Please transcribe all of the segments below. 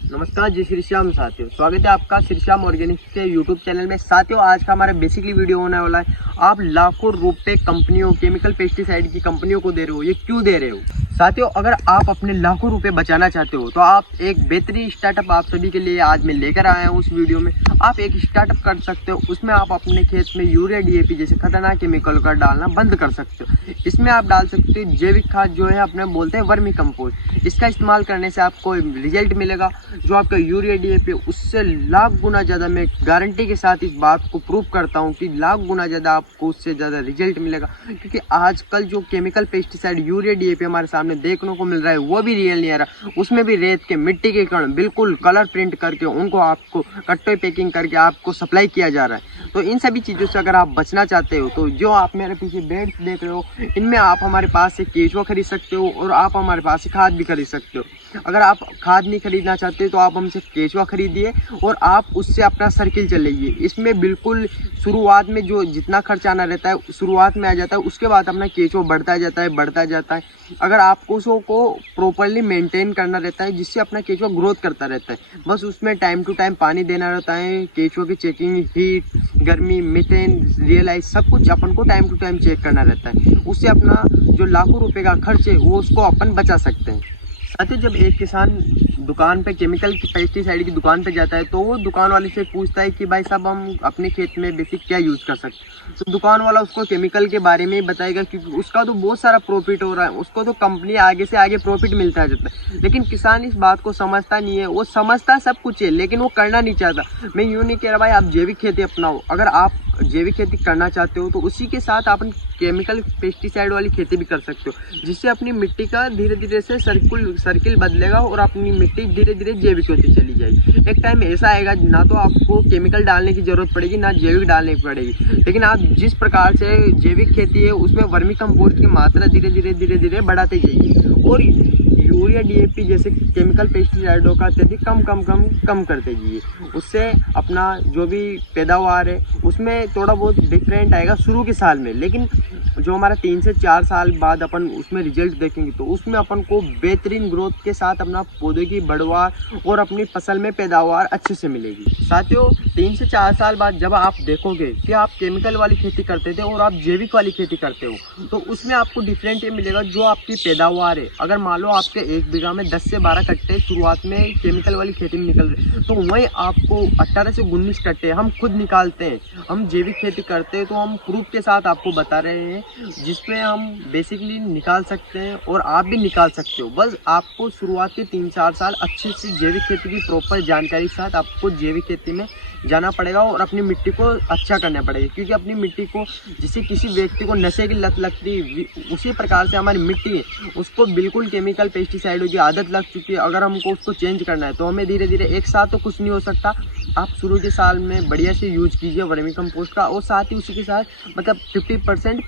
नमस्कार जी, श्री श्याम साथियों, स्वागत है आपका श्री श्याम ऑर्गेनिक के यूट्यूब चैनल में। साथियों, आज का हमारा बेसिकली वीडियो होने वाला है, आप लाखों रुपए कंपनियों, केमिकल पेस्टिसाइड की कंपनियों को दे रहे हो, ये क्यों दे रहे हो। साथियों, अगर आप अपने लाखों रुपए बचाना चाहते हो तो आप एक बेहतरीन स्टार्टअप आप सभी के लिए आज मैं लेकर आया हूँ। उस वीडियो में आप एक स्टार्टअप कर सकते हो। उसमें आप अपने खेत में यूरिया, डीएपी जैसे खतरनाक केमिकल का डालना बंद कर सकते हो। इसमें आप डाल सकते हो जैविक खाद, जो है अपने बोलते हैं वर्मी कंपोस्ट। इसका इस्तेमाल करने से आपको रिजल्ट मिलेगा, जो आपका यूरिया, डीएपी उससे लाख गुना ज़्यादा, मैं गारंटी के साथ इस बात को प्रूव करता हूँ कि लाख गुना ज़्यादा आपको उससे ज़्यादा रिजल्ट मिलेगा। क्योंकि आजकल जो केमिकल पेस्टिसाइड यूरिया, डीएपी हमारे सामने देखने को मिल रहा है वो भी रियल नहीं आ रहा। उसमें भी रेत के, मिट्टी के कण बिल्कुल कलर प्रिंट करके उनको आपको कट्टे पैकिंग करके आपको सप्लाई किया जा रहा है। तो इन सभी चीज़ों से अगर आप बचना चाहते हो तो जो आप मेरे पीछे बेड्स देख रहे हो, इनमें आप हमारे पास से केचुआ खरीद सकते हो और आप हमारे पास से खाद भी खरीद सकते हो। अगर आप खाद नहीं खरीदना चाहते तो आप हमसे केचुआ खरीदिए और आप उससे अपना सर्किल चलाइए। इसमें बिल्कुल शुरुआत में जो जितना खर्चा आना रहता है शुरुआत में आ जाता है, उसके बाद अपना केचुआ बढ़ता जाता है, बढ़ता जाता है। अगर आपको उसको प्रॉपरली मेंटेन करना रहता है, जिससे अपना केचुआ ग्रोथ करता रहता है, बस उसमें टाइम टू टाइम पानी देना रहता है। केचुआ की चेकिंग, हीट, गर्मी, मीथेन, रियलाइज सब कुछ अपन को टाइम टू टाइम चेक करना रहता है। उससे अपना जो लाखों रुपए का खर्च है वो उसको अपन बचा सकते हैं। साथियों, जब एक किसान दुकान पे केमिकल की पेस्टिसाइड की दुकान पे जाता है तो वो दुकान वाले से पूछता है कि भाई साहब हम अपने खेत में बेसिक क्या यूज़ कर सकते हैं। तो दुकान वाला उसको केमिकल के बारे में ही बताएगा, क्योंकि उसका तो बहुत सारा प्रॉफिट हो रहा है, उसको तो कंपनी आगे से आगे प्रॉफिट मिलता जाता है। लेकिन किसान इस बात को समझता नहीं है। वो समझता सब कुछ है लेकिन वो करना नहीं चाहता। मैं यूँ नहीं कह रहा भाई आप जैविक खेती अपनाओ। अगर आप जैविक खेती करना चाहते हो तो उसी के साथ आप केमिकल पेस्टिसाइड वाली खेती भी कर सकते हो, जिससे अपनी मिट्टी का धीरे धीरे से सर्किल बदलेगा और अपनी मिट्टी धीरे धीरे जैविक होती चली जाएगी। एक टाइम ऐसा आएगा ना तो आपको केमिकल डालने की जरूरत पड़ेगी ना जैविक डालने की पड़ेगी। लेकिन आप जिस प्रकार से जैविक खेती है उसमें वर्मी कंपोस्ट की मात्रा धीरे धीरे बढ़ाते जाइए और यूरिया, डीएपी जैसे केमिकल पेस्टिसाइडों का अत्यधिक कम करते जाइए। उससे अपना जो भी पैदावार है उसमें थोड़ा बहुत डिफरेंट आएगा शुरू के साल में, लेकिन जो हमारा 3 से 4 साल बाद अपन उसमें रिजल्ट देखेंगे तो उसमें अपन को बेहतरीन ग्रोथ के साथ अपना पौधे की बढ़वार और अपनी फसल में पैदावार अच्छे से मिलेगी। साथियों, 3 से 4 साल बाद जब आप देखोगे कि आप केमिकल वाली खेती करते थे और आप जैविक वाली खेती करते हो तो उसमें आपको डिफरेंट ये मिलेगा। जो आपकी पैदावार है, अगर मान लो आपके 1 बीघा में 10 से 12 कट्टे शुरुआत में केमिकल वाली खेती में निकल रहे तो वहीं आपको 18 से 19 कट्टे हम खुद निकालते हैं। हम जैविक खेती करते हैं तो हम प्रूफ के साथ आपको बता रहे हैं, जिसमें हम बेसिकली निकाल सकते हैं और आप भी निकाल सकते हो। बस आपको शुरुआत के 3-4 साल अच्छे से जैविक खेती की प्रॉपर जानकारी के साथ आपको जैविक खेती में जाना पड़ेगा और अपनी मिट्टी को अच्छा करना पड़ेगा। क्योंकि अपनी मिट्टी को, जैसे किसी व्यक्ति को नशे की लत लगती उसी प्रकार से हमारी मिट्टी है, उसको बिल्कुल केमिकल पेस्टिसाइडों की आदत लग चुकी है। अगर हमको उसको चेंज करना है तो हमें धीरे धीरे, एक साथ तो कुछ नहीं हो सकता। आप शुरू के साल में बढ़िया से यूज कीजिए वर्मी कंपोस्ट का और साथ ही उसी के साथ मतलब 50%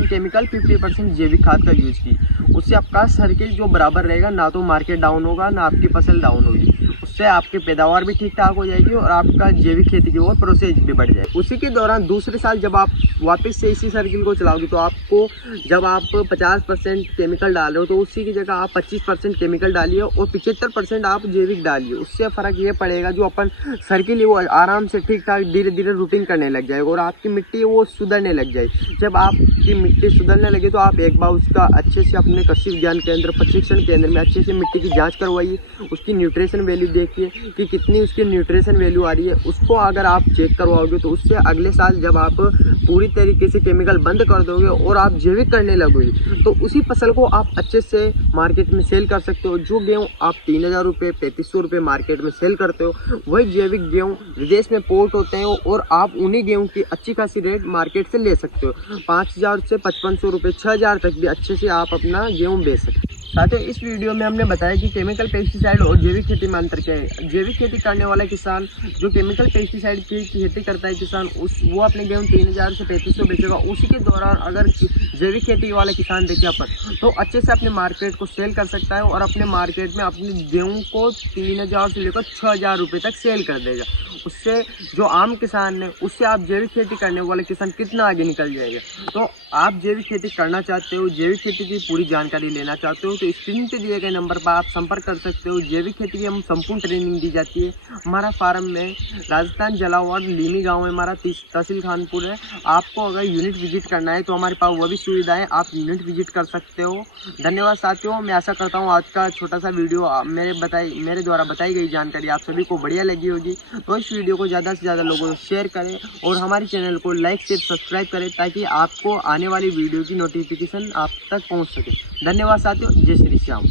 केमिकल, 50% जैविक खाद का यूज कीजिए। उससे आपका सर्किल जो बराबर रहेगा, ना तो मार्केट डाउन होगा ना आपकी फसल डाउन होगी। उससे आपकी पैदावार भी ठीक ठाक हो जाएगी और आपका जैविक खेती की ओर प्रोसेस भी बढ़ जाएगी। उसी के दौरान दूसरे साल जब आप वापस से इसी सर्किल को चलाओगे तो आपको, जब आप 50% केमिकल डाल रहे हो तो उसी की जगह आप 25% केमिकल डालिए और 75% आप जैविक डालिए। उससे फ़र्क ये पड़ेगा, जो अपन सर्किल है वो आराम से ठीक ठाक धीरे धीरे रूटीन करने लग जाएगा और आपकी मिट्टी है वो सुधरने लग जाएगी। जब आपकी मिट्टी सुधरने लगे तो आप एक बार उसका अच्छे से अपने कृषि विज्ञान केंद्र, प्रशिक्षण केंद्र में अच्छे से मिट्टी की जाँच करवाइए। उसकी न्यूट्रिशन वैल्यू देखिए कि कितनी उसकी न्यूट्रिशन वैल्यू आ रही है। उसको अगर आप चेक करवाओगे तो उससे अगले साल जब आप पूरी तरीके से केमिकल बंद कर दोगे और आप जैविक करने लगोगे तो उसी फसल को आप अच्छे से मार्केट में सेल कर सकते हो। जो गेहूँ आप 3000 रुपये, 3500 रुपये मार्केट में सेल करते हो, वही जैविक गेहूँ विदेश में पोर्ट होते हैं और आप उन्हीं गेहूँ की अच्छी खासी रेट मार्केट से ले सकते हो। 5000 से 5500 रुपये, 6000 तक भी अच्छे से आप अपना गेहूँ बेच सकते हो। साथियों, इस वीडियो में हमने बताया कि केमिकल पेस्टिसाइड और जैविक खेती में अंतर क्या है। जैविक खेती करने वाला किसान, जो केमिकल पेस्टिसाइड की खेती करता है किसान, वो अपने गेहूँ 3000 से 3500 बेचेगा। उसी के दौरान अगर जैविक खेती वाला किसान देखे अपन तो अच्छे से अपने मार्केट को सेल कर सकता है और अपने मार्केट में अपने गेहूँ को 3000 से लेकर 6000 रुपये तक सेल कर देगा। उससे जो आम किसान है, उससे आप जैविक खेती करने वाले किसान कितना आगे निकल जाएगा। तो आप जैविक खेती करना चाहते हो, जैविक खेती की पूरी जानकारी लेना चाहते हो तो स्क्रीन पे दिए गए नंबर पर आप संपर्क कर सकते हो। जैविक खेती की हम संपूर्ण ट्रेनिंग दी जाती है। हमारा फार्म में राजस्थान जलावाड़ लीमी गांव में हमारा तहसील खानपुर है। आपको अगर यूनिट विजिट करना है तो हमारे पास वह भी सुविधा है, आप यूनिट विजिट कर सकते हो। धन्यवाद साथियों, मैं आशा करता हूँ आज का छोटा सा वीडियो मेरे द्वारा बताई गई जानकारी आप सभी को बढ़िया लगी होगी। तो इस वीडियो को ज़्यादा से ज़्यादा लोगों को शेयर करें और हमारे चैनल को लाइक शेयर सब्सक्राइब करें ताकि आपको आने वाली वीडियो की नोटिफिकेशन आप तक पहुंच सके। धन्यवाद साथियों, जय श्री श्याम।